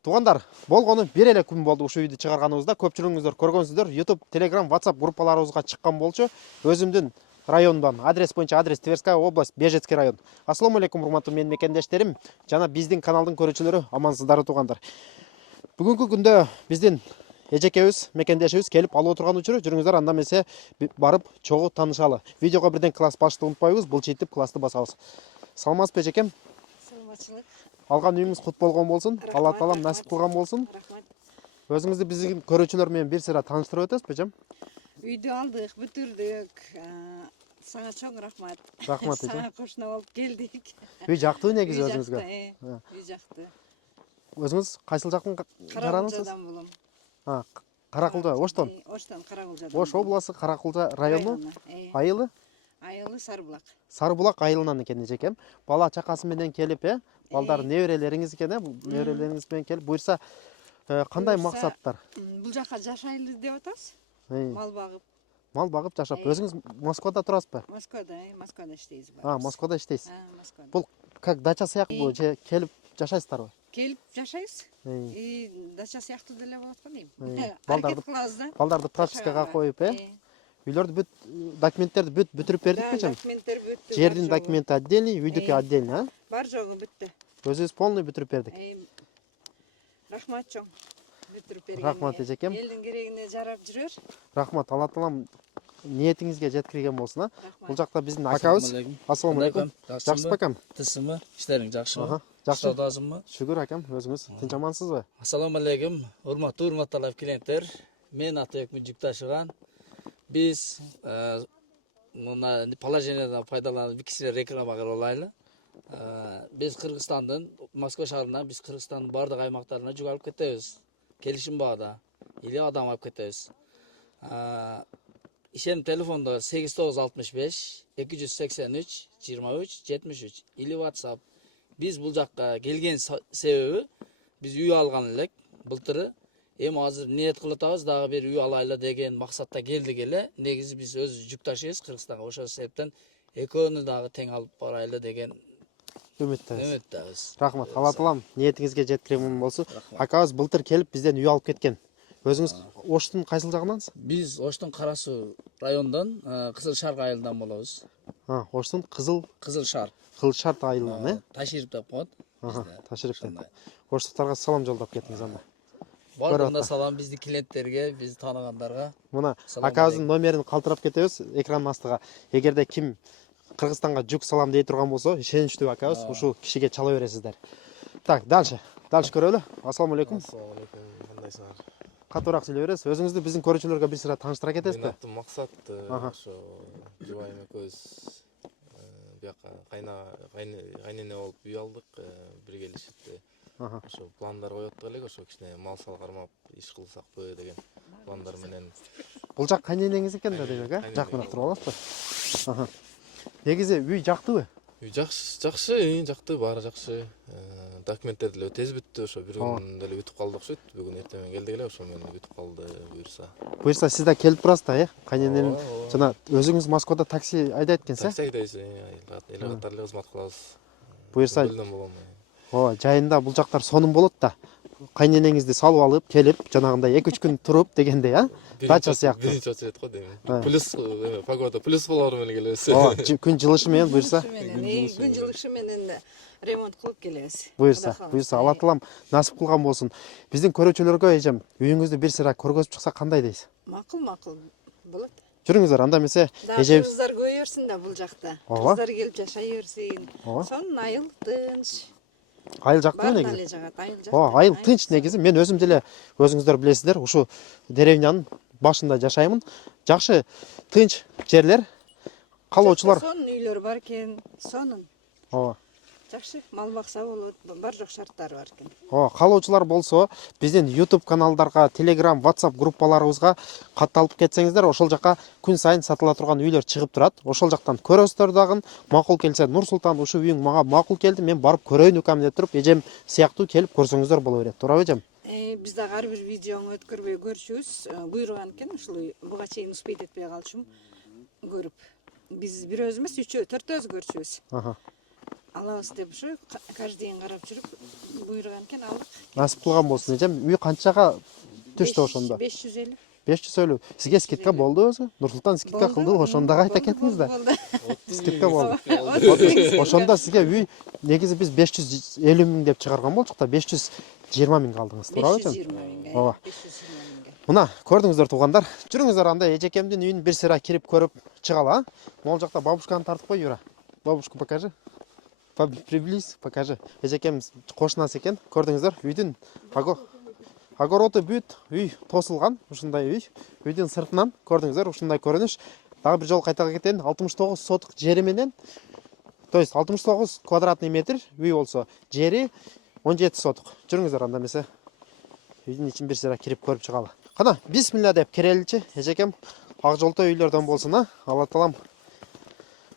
Туғандар, болгону бир эле күн болду ушу видео чыгарганыбызда. Көпчүлүгүңүздөр көргөнсүздөр. YouTube, Telegram, WhatsApp группаларыбызга чыккан болчу. Өзүмдүн районундан адрес боюнча адрес Тверская область, Бежецкий район. Ассаламу алейкум, урматтуу менин мекендештерим жана биздин каналдын көрүүчүлөрү, амансыздарбы туугандар. Бүгүнкү күндө биздин эжекебиз, мекендешибиз келип алып отурган учуру, жүрүңүздөр анда эмесе барып чогуу таанышалы. Видеого бирден класс башты унутпайбыз, булчитип классты басабыз. Саламатсызбы эжекем? Саламатчылык. Алган үйүңүз кут болгон болсун. Алла таалам насип кылган болсун. Өзүңүздү биздин көрүүчүлөр менен бир сыйра тааныштырып өтөсүзбү, эжем? Үйдү алдык, бүтүрдүк. Сага чоң рахмат. Рахмат, эжем. Сага кошуна болуп келдик. Үй жактуу негизи өзүңүзгө. Үй жакты. Өзүңүз кайсыл жактын жаранысыз? Каракулжадан болом. Каракулжа, Оштон. Оштон, Каракулжадан. Ош областы, Каракулжа району. Айылы? Айылы Сарыбулак. Сарыбулак айылынан экен эжекем. Бала чакасы менен келип, балдар неберелериңиз экен, неберелериңиз менен келип, буйрса кандай максаттар? Бул жака жашайлы деп атабыз. Мал багып. Мал багып жашап. Өзүңүз Москвада турасызбы? Москвада иштейбиз. Москвада иштейсиз. Москвада. Бул как дача сыяктуу же келип жашайсыздарбы? Келип жашайбыз. Дача сыяктуу деле болот го дейм. Балдарды кылабыз да. Балдарды практикага коюп, үйлөрдү документтерди бүтүрүп бердикпи, эжем? Документтер бүттү. Жердин документи отдельный, үйдүкү отдельный, Бар жогу бүттү. Өзүбүз полный бүтүрүп бердик. Рахмат чоң. Бүтүрүп бергениңе. Рахмат эжекем. Элдин керегине жарап жүрөр. Рахмат, Алла таалам ниетиңизге жеткирген болсун, Бул жакта биздин акабыз. Ассаламу алейкум. Жакшысызбы, акам? Тысымы? Иштериң жакшымы? Жакшы. Тазымы? Шүгүр, акам. Өзүңүз тынч амансызбы? Ассаламу алейкум. Урматтуу клиенттер. Мен Атабек Жүкташыган. Биз мына положениядан пайдаланып бир кичине реклама кылып алайлы. Биз Кыргызстандын Москва шаарынан биз Кыргызстандын бардык аймактарына жүк алып кетебиз. Келишим баада. Или адам алып кетебиз. Ишеним телефондо 8965 283 23 73 или WhatsApp. Биз бул жакка келген себеби биз үй алган элек былтыры. Эми азыр ниет кылып атабыз, дагы бир үй алайлы деген максатта келдик эле. Негизи биз өз жүк ташыйбыз Кыргызстанга. Ошол себептен экөөнү дагы тең алып барайлы деген үмүттөбүз. Рахмат. Алла таалам ниетиңизге жеткирген болсун. Акабыз былтыр келип бизден үй алып кеткен. Өзүңүз Оштун кайсыл жагынансыз? Биз Оштун Кара Суу районунан, Кызыл Шарк айылынан болобуз. Оштун Кызыл Шарк. Кызыл Шарк айылынан, Таширип деп коет. Ташириптен. Оштуктарга салам жолдоп кеттиңиз анда. Бардыгына салам биздин клиенттерге, бизди тааныгандарга. Мына акабыздын номерин калтырап кетебиз экрандын астыга. Эгерде ким Кыргызстанга жүк салам дей турган болсо, ишеничтүү акабыз, ушул кишиге чала бересиздер. Так, дальше көрөлү. Ассаламу алейкум. Ассаламу алейкум. Кандайсыңар? Катуураак сүйлөй бересиз. Өзүңүздү биздин көрүүчүлөргө бир сыйра тааныштыра кетесизби? Мен аттым Максат. Ошо жубайым экөөбүз бияка кайнене болуп үй алдык, бир келишипти. Ошо пландар коюп аттык элек, ошо кичине мал сал кармап иш кылсакпы деген пландар менен. Бул жак кайненеңиз экен да демек, жакыныраак туруп аласызбы? Негизи үй жактыбы? Үй жакшы, жакты, баары жакшы. Документтер деле тез бүттү, ошо бир күн деле бүтүп калды окшойт. Бүгүн эртең менен келдик эле, ошо менен бүтүп калды буйрса. Буйрса сиз да келип турасыз да, кайнененин жана өзүңүз Москвада такси айдайт экенсиз, Такси айдайбыз, эл катары эле кызмат кылабыз. Буйрса Билден болом. жайында бул жактар сонун болот да. Кайненеңизди салып алып, келип, жанагындай 2-3 күн туруп дегендей, дача сыяктуу. Биринчи очередь го дейм. Плюс погода, плюс болор менен келебиз. Күн жылышы менен буйрса. Күн жылышы менен ремонт кылып келебиз. Буйрса, Алла таалам насип кылган болсун. Биздин көрүүчүлөргө эжем, үйүңүздү бир сыйра көргөзүп чыкса кандай дейсиз? Макул болот. Жүрүңүздөр, анда эмесе эжебиз. Кыздар көбөйөрсүн да бул жакта. Кыздар келип жашай берсин. Сонун айыл тынч. Айыл жактыбы негизи? Айыл тынч негизи. Мен өзүм деле өзүңүздөр билесиздер, ушу деревнянын башында жашаймын. Жакшы тынч жерлер. Калоочулар. Сонун үйлөр бар экен, сонун. Ооба. Жакшы, мал бакса болот, бар жок шарттары бар экен. Калоочулар болсо, биздин YouTube каналдарга, Telegram, WhatsApp группаларыбызга катталып кетсеңиздер, ошол жакка күн сайын сатыла турган үйлөр чыгып турат. Ошол жактан көрөсүздөр дагы. Макул келсе, Нур Султан ушу үйүң мага макул келди, мен барып көрөйүн укам деп туруп, эжем сыяктуу келип көрсөңүздөр боло берет. Туурабы эжем? Биз дагы ар бир видеону өткөрбөй көрчүбүз. Буйруган экен, ушул буга чейин успейт этпей калчумун көрүп. Биз бирөөбүз эмес, үчөө, төртөөбүз көрчүбүз. алабыз деп ушу каждый день карап жүрүп буйруган экен алдык. Насип кылган болсун эжем. Үй канчага түштү ошондо? 550. 550. Сизге скидка болду өзү? Нурсултан скидка кылды, ошондо кайта кетиңиз да. Скидка болду. Ошондо сизге үй негизи биз 550 миң деп чыгарган болчук да, 520 миңге алдыңыз, туурабы эжем? 520 миңге. Ооба. 520 миңге. Мына көрдүңүздөр туугандар. Жүрүңүздөр анда эжекемдин үйүн бир сыйра кирип көрүп чыгалы, а? Могул жакта бабушканы тартып кой, Юра. Бабушку покажи. Приблизь, покажи. Эжекем кошунасы экен. Көрдүңүздөр, үйдүн огороду бүт, үй тосулган, ушундай үй. Үйдүн сыртынан көрдүңүздөр, ушундай көрүнүш. Дагы бир жолу кайта кетейин, 69 сотук жери менен, то есть 69 квадратный метр үй болсо, жери 17 сотук. Жүрүңүздөр анда эмесе үйдүн ичин бир сыйра кирип көрүп чыгалы. Кана, бисмилла деп киреличи. Эжекем ак жолтой үйлөрдөн болсун, а? Алла таалам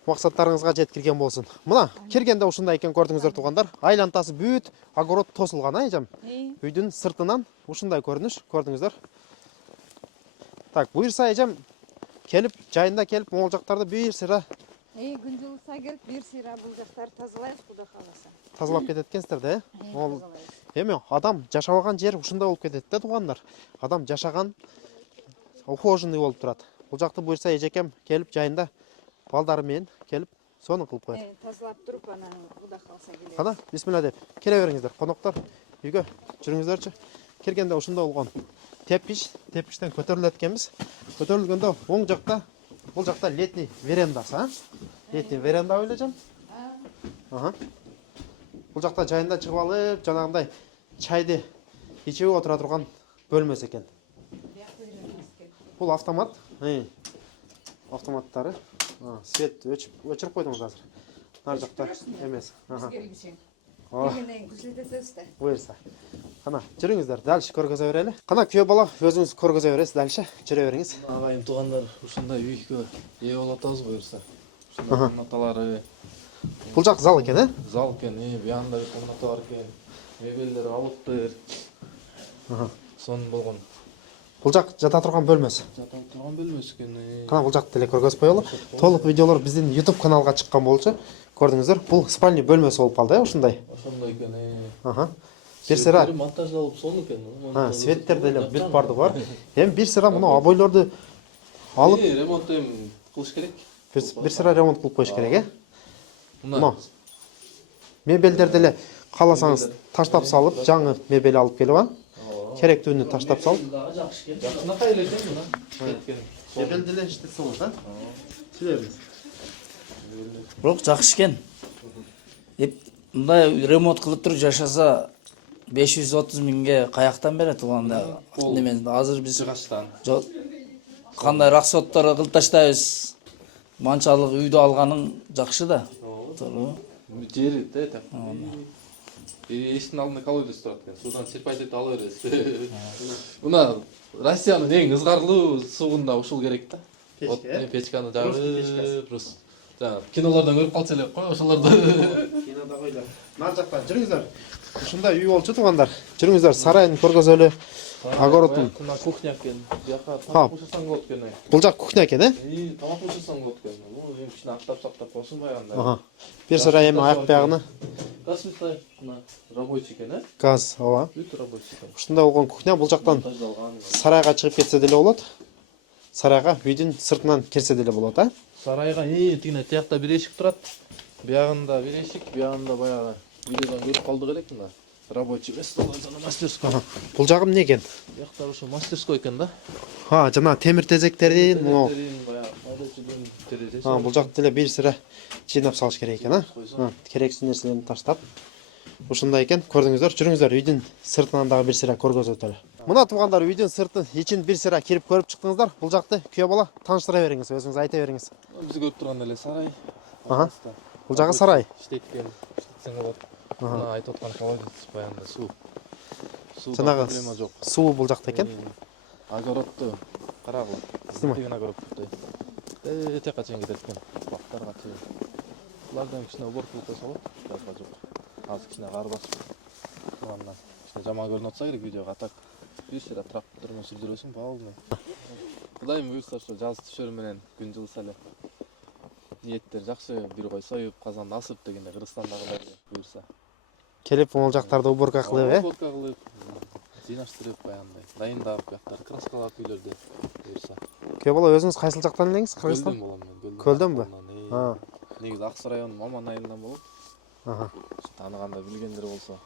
максаттарыңызга жеткирген болсун. Мына киргенде ушундай экен, көрдүңүздөр туугандар. Айлантасы бүт огород тосулган, а эжем? Үйдүн сыртынан ушундай көрүнүш, көрдүңүздөр. Так, буйрса эжем келип, жайында келип, могул жактарды бир сыйра Күн жылыса келип бир сыйра бул жактарды тазалайбыз, Кудай кааласа. тазалап кетет экенсиздер да, Тазалайбыз. Эми адам жашабаган жер ушундай болуп кетет да, туугандар. Адам жашаган ухоженный болуп турат. Бул жакты буйрса эжекем келип, жайында балдары менен келип, сону кылып коет. Тазалап туруп, анан Кудай кааласа келебиз. Кана, бисмилла деп келе бериңиздер, коноктор. Үйгө жүрүңүздөрчү. Киргенде ушундай болгон. Тепкичтен көтөрүлөт экенбиз. Көтөрүлгөндө оң жакта, бул жакта летний верандасы, а? Летний веранда ойлойжам. Аха. Бул жакта жайында чыгып алып, жанагындай чайды ичип отура турган бөлмөсү экен. Бул автомат. Автоматтары. Свет өчүрүп койдуңуз азыр. Нар жакта эмес. Аха. Келгенден көрсөтөбүз да. Буйрса. Кана, жүрүңүздөр, дальше көргөзө берели. Кана, күйөө бала, өзүңүз көргөзө бересиз, дальше жүрө бериңиз. Агайым туугандар, ушундай үйгө ээ болуп атабыз буюрса. Ушундай комнаталары, Бул жак зал экен, зал экен, буянда бир комната бар экен. Мебелдер алыптыр. Сонун болгон. Бул жак жата турган бөлмөсү. Жата турган бөлмөсү экен. Кана, бул жакты деле көргөзүп коелу. Толук видеолор биздин YouTube каналга чыккан болчу. Көрдүңүздөр, бул спальный бөлмөсү болуп калды, ушундай. Ошондой экен. Аха. Бир сыра. Монтаждалып сонун экен. Светтер деле бүт барды бар. Эми бир сыра мына обойлорду алып, ремонт кылыш керек. бир сыра ремонт кылып коюш керек, э? Мына Мебелдер деле кааласаңыз таштап салып, жаңы мебель алып келип, а? Керектүүнү таштап салып. Жакшы экен. жакшынакай эле экен мына. Кеткен. Мебель деле иштете салат, а? Сүйлөбүз. Бирок жакшы экен. Мындай ремонт кылып туруп жашаса 530 миңге каяктан берет тууганда. Немен азыр биз Жыгачтан. кандай расходторду кылып таштайбыз. Манчалык үйдү алганың жакшы да. Туура. Жери так. Эшиктин алдында колодец турат экен. Судан серпайтып ала бересиз. Мына Россиянын эң ызгарлуу сугунда ушул керек да. Печканы жагып, просто кинолордон көрүп калса элек кой, ошолорду. Кинода койлор. Нар жакта жүрүңүздөр. Ушундай үй болчу туугандар. Жүрүңүздөр, сарайын көргөзөлү. Огородун. Мына кухня экен. Бияка тамак бышасаң болот экен. Бул жак кухня экен, э? Тамак бышасаң болот экен. Эми кичине актап сактап болсун баягында. Аха. Бир сыра эми аяк биягына Газ плита мына рабочий экен, э? газ, ооба. Бүт рабочий экен. Ушундай болгон кухня, бул жактан Монтаждалган. сарайга чыгып кетсе деле болот. Сарайга үйдүн сыртынан кирсе деле болот, а? Сарайга тигине тиякта бир эшик турат. Биягында бир эшик, биягында баягы видеодон көрүп калдык элек мына. Рабочий место, жана мастерской. Бул жагы эмне экен? Биякта ошо мастерской экен да. Жана темир тезектердин, могу. Баягы майдачыдын терезеси. Бул жакты деле бир сыра жыйнап салыш керек экен, а? Керексиз нерселерди таштап. Ушундай экен, көрдүңүздөр, жүрүңүздөр, үйдүн сыртынан дагы бир сыра көргөзөт эле. Мына туугандар, үйдүн сыртын ичин бир сыра кирип көрүп чыктыңыздар. Бул жакты күйөө бала тааныштыра бериңиз, өзүңүз айта бериңиз. Биз көрүп турган эле сарай. Аха. Бул жагы сарай. Иштеткен, иштетсең болот. Мына айтып аткан колодец баягында суу. Суу Жанагы проблема жок. суу бул жакта экен. Огородду карагыла. Снимай. Деген огородду. Тияка чейин кетет экен. Бактарга чейин. Булардан кичине уборка кылып койсо болот. Жазга жок. Азыр кичине кар басып. Андан кичине жаман көрүнүп атса керек видеого. Так бир сыра трактордон сүрдүрөсүң, балды. Кудайым буйрса ошо жаз түшөрү менен күн жылыса эле ниеттер жакшы, бир кой союп казанда асып дегенде Кыргызстандагылар буйрса. Келип могул жактарда уборка кылып, Уборка кылып, жыйнаштырып баягындай дайындап, бияктары краскалап үйлөрдө буйрса. Күйөө бала өзүңүз кайсыл жактан элеңиз? Кыргызстан? Көлдөн болом мен, Көлдөнбү? Негизи Ак Суу районунун Маман айылынан болуп. Аха. Тааныганда билгендер болсо,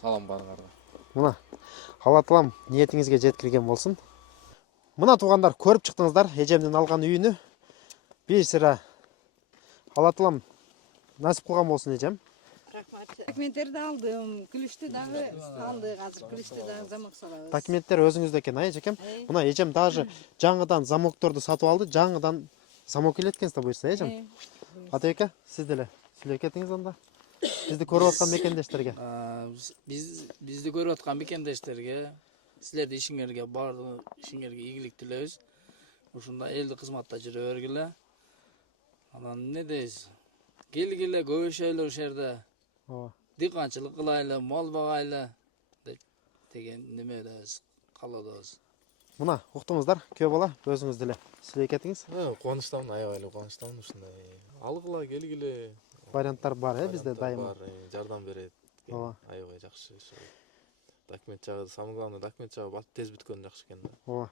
салам барыңарга. Мына Алла таалам ниетиңизге жеткирген болсун. Мына туугандар, көрүп чыктыңыздар эжемдин алган үйүнү. Бир сыра Алла таалам насип кылган болсун эжем. Рахмат. Документтерди алдым, күлүштү дагы алдык, азыр күлүштү дагы замок салабыз. Документтер өзүңүздө экен, эжекем. Мына эжем даже жаңыдан замокторду сатып алды, жаңыдан замок илеткенсиз буйрса, эжем. Атабеке, сиз деле сүйлөп кетиңиз анда. Бизди көрүп аткан мекендештерге. Бизди көрүп аткан мекендештерге, силердин ишиңерге, бардык ишиңерге ийгилик тилейбиз. Ушундай элдик кызматта жүрө бергиле. Анан эмне дейбиз? Келгиле, көбөшөлү ушул жерде. Ооба. Дыйканчылык кылайлы, мал багайлы деген немедебиз, каалоодобуз. Мына уктуңуздар, күйөө бала, өзүңүз деле сүйлөп кетиңиз. Кубанычтамын, аябай эле кубанычтамын ушундай. Алгыла, келгиле. Варианттар бар, бизде дайыма. Жардам берет. Ооба. Аябай жакшы. Документ жагы, самое главное, документ жагы тез бүткөн жакшы экен да. Ооба.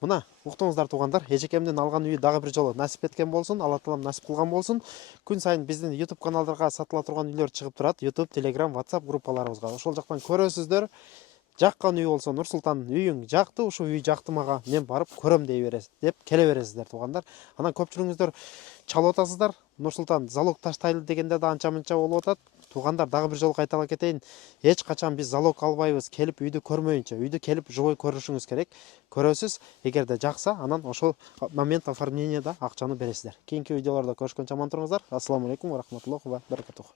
Мына уктуңуздар туугандар, эжекемдин алган үйү дагы бир жолу насип эткен болсун, Алла таалам насип кылган болсун. Күн сайын биздин YouTube каналдарга сатыла турган үйлөр чыгып турат. YouTube, Telegram, WhatsApp группаларыбызга. Ошол жактан көрөсүздөр. Жаккан үй болсо, Нурсултан үйүң жакты, ушул үй жакты мага, мен барып көрөм дей бересиз, деп келе бересиздер туугандар. Анан көпчүлүгүңүздөр чалып атасыздар. Нурсултан залог таштайлы дегенде да анча-мынча болуп атат. Туугандар, дагы бир жолу кайталап кетейин. Эч качан биз залог албайбыз. Келип үйдү көрмөйүнчө, үйдү келип жобой көрүшүңүз керек. Көрөсүз, эгерде жакса, анан ошол момент оформленияда акчаны бересиздер. Кийинки видеолордо көрүшкөнчө аман туруңуздар. Ассаламу алейкум ва рахматуллахи ва баракатуху.